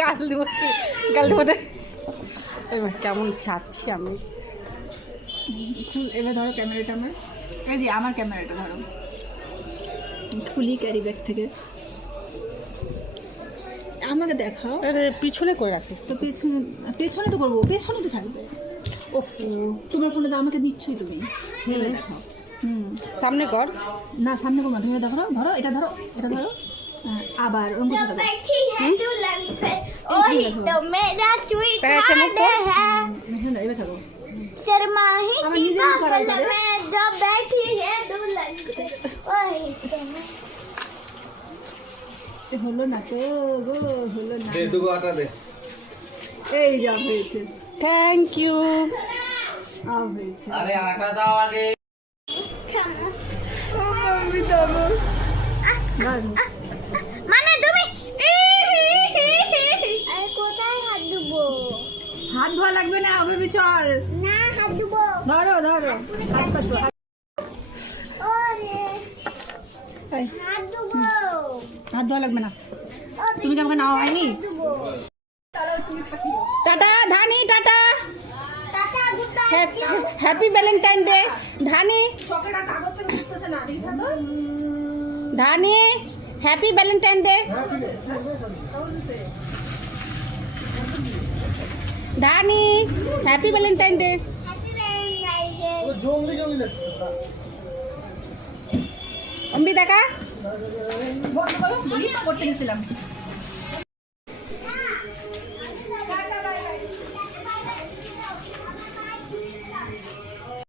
গাল দিব গাল দিব। এবার কেমন চাচ্ছি আমি। এবার ধরো ক্যামেরাটা আমার, এই যে আমার ক্যামেরাটা ধরো, খুলি ক্যারি ব্যাগ থেকে, আমাকে দেখাও। আরে পিছনে করে রাখছিস তো পেছনে, পেছনে তো করবো, পেছনে তো থাকবে। ও তোমার ফোনে তো আমাকে দিচ্ছই তুমি, ভেবে দেখাও। সামনে কর। না সামনে করবো না, তুমি দেখো, ধরো এটা, ধরো এটা, ধরো আবার ওরকম করতে হবে। ओही तो मेरा स्वीट है এবার থাকো। शर्मा ही আমার নিজের सीधा করা गले করে। में जो बैठी है दुल्हन ओही तो হলো না তো গো, হলো না। দে দুগো আটা দে। এই যা হয়েছে, থ্যাংক ইউ। হয়েছে। আরে আটা দাও আগে। আমি দেবো মানে তুমি আরে কোথায় হাত দেবো? হাত ধোয়া লাগবে না, হবে চল। না হাত দেবো। ধরো ধরো হাত পাতো। ওরে এই, হাত দেবো। হাত ধোয়া লাগবে না। তুমি কি আমাকে নেওয়া হয়নি? দেবো। টাটা ধানি, tata. Tata good happy Valentine day ধানি। চকলেট কাগজটা মুছতেছে না, দেখি তো। ধানি হ্যাপি ভ্যালেন্টাইন ডে। ধানি হ্যাপি ভ্যালেন্টাইন ডে। অম্বি দেখা। বন্ধ করো, বলি করতে গেছিলাম।